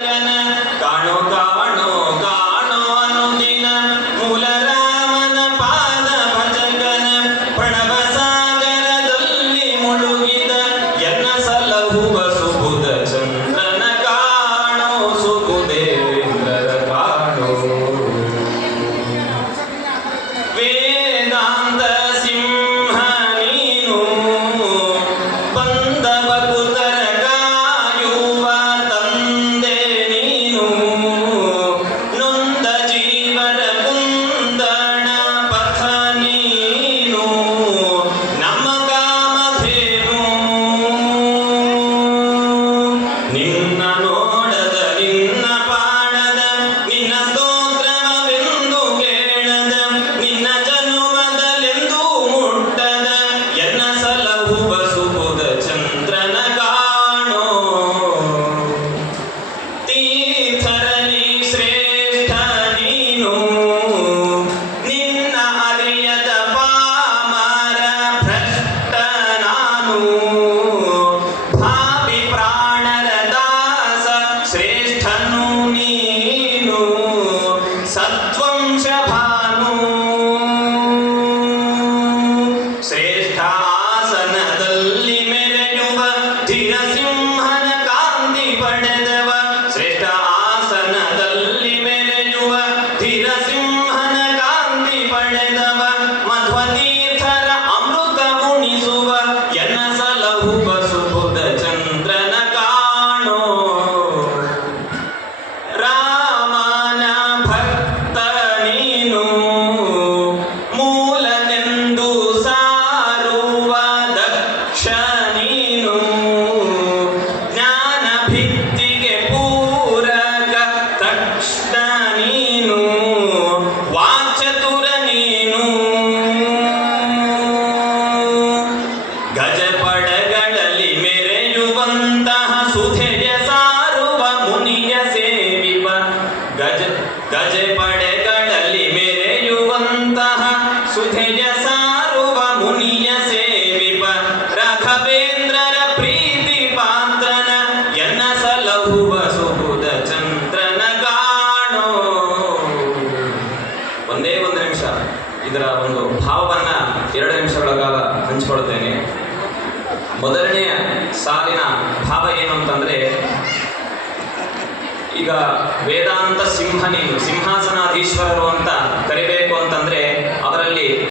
ಕಾಣೋ ಕಾಣೋ ಕಾಣೋ ಅನುದಿನ ಮೂಲ ರಾಮನ ಪಾದ ಭಜಕನ ಪ್ರಣವ ಸಾಗರದಲ್ಲಿ ಮುಳುಗಿದ ಎನ್ನ ಸಲಹುವ ಸುಬುಧ ಚಂದ್ರನ ಕಾಣೋ ಸುಬುಧೇಂದ್ರರ ಕಾಣೋ ವೇದಾಂತ ಸಿಂಹ ನೀನು ಬಂದ ಬಕುತರ ಕಾಯುವ ತಂದೆ ನೀನು ನೊಂದ ಜೀವನ ಕುಂದಣ ಪಥ ನೀನು ನಮ್ಮ ಕಾಮಧೇನು ನಿನ್ನ ನೋಡದ ನಿನ್ನ ಪಾಡದ ನಿನ್ನ ಸ್ತೋತ್ರವೆಂದು ಕೇಳದ ನಿನ್ನ ಜನುಮದಲೆಂದು ಮುಟ್ಟದ ಎನ್ನ ಸಲಹುವ ಸುಬುಧ ಚಂದ್ರನ ಕಾಣೋ ತೀರ್ಥರಲ್ಲಿ ಶ್ರೇಷ್ಠ ನೀನು ನಿನ್ನ ಅರಿಯದ ಪಾಮರ ಭ್ರಷ್ಟ ನಾನು ಭಾವಿ ಪ್ರಾಣರ ದಾಸ ಶ್ರೇಷ್ಠನು ನೀನು ಸತ್ವಂಶ ಭಾನು ಶ್ರೇಷ್ಠ ಆಸನದಲ್ಲಿ ಮೆರೆಯುವ ಧೀರ ಸಿಂಹನ ಕಾಂತಿ ಪಡೆದವ ಶ್ರೇಷ್ಠ ಆಸನದಲ್ಲಿ ಮೆರೆಯುವ ಧೀರ ಸಿಂಹನ ಕಾಂತಿ ಪಡೆದವ ಮಧ್ವ ತೀರ್ಥರ ಅಮೃತ ಉಣಿಸುವ ಎನ್ನ ಸಲಹುವ ಸುಬುಧ ಚಂದ್ರನ ಕಾಣೋ ರಾಮನ ಭಕ್ತ ನೀನು ಮೂಲನೆಂದು ಸಾರುವ ದಕ್ಷ ನೀನು ಜ್ಞಾನ ಭಿತ್ತಿಗೆ ಪೂರಕ ತಕ್ಷಣ ನೀನು ವಾಕ್ಚತುರ ನೀನು ಗಜಪಡಗಳಲ್ಲಿ ಮೆರೆಯುವಂತಹ ಸುಧೆಯ ಸಾರುವ ಮುನಿಯ ಸೇವಿಪ ಗಜಪಡೆಗಳಲ್ಲಿ ಮೆರೆಯುವಂತಹ ಸುಧೆಯ ಸಾರುವ ಮುನಿಯ ಸೇವಿಪ ರಾಘವೇಂದ್ರರ ಪ್ರೀತಿ ಪಾತ್ರನ ಎನ್ನ ಸಲಹುವ ಸುಬುಧ ಚಂದ್ರನ ಕಾಣೋ. ಒಂದೇ ಒಂದು ನಿಮಿಷ ಇದರ ಒಂದು ಭಾವವನ್ನ 2 ನಿಮಿಷಗಳ ಕಾಲ ಹಂಚಿಕೊಳ್ತೇನೆ. ಮೊದಲನೆಯ ಸಾಲಿನ ಭಾವ ಏನು ಅಂತಂದ್ರೆ, ಈಗ ವೇದಾಂತ ಸಿಂಹ ನೀನು ಸಿಂಹಾಸನಾಧೀಶ್ವರರು ಅಂತ ಕರಿಬೇಕು ಅಂತಂದ್ರೆ ಅವರಲ್ಲಿ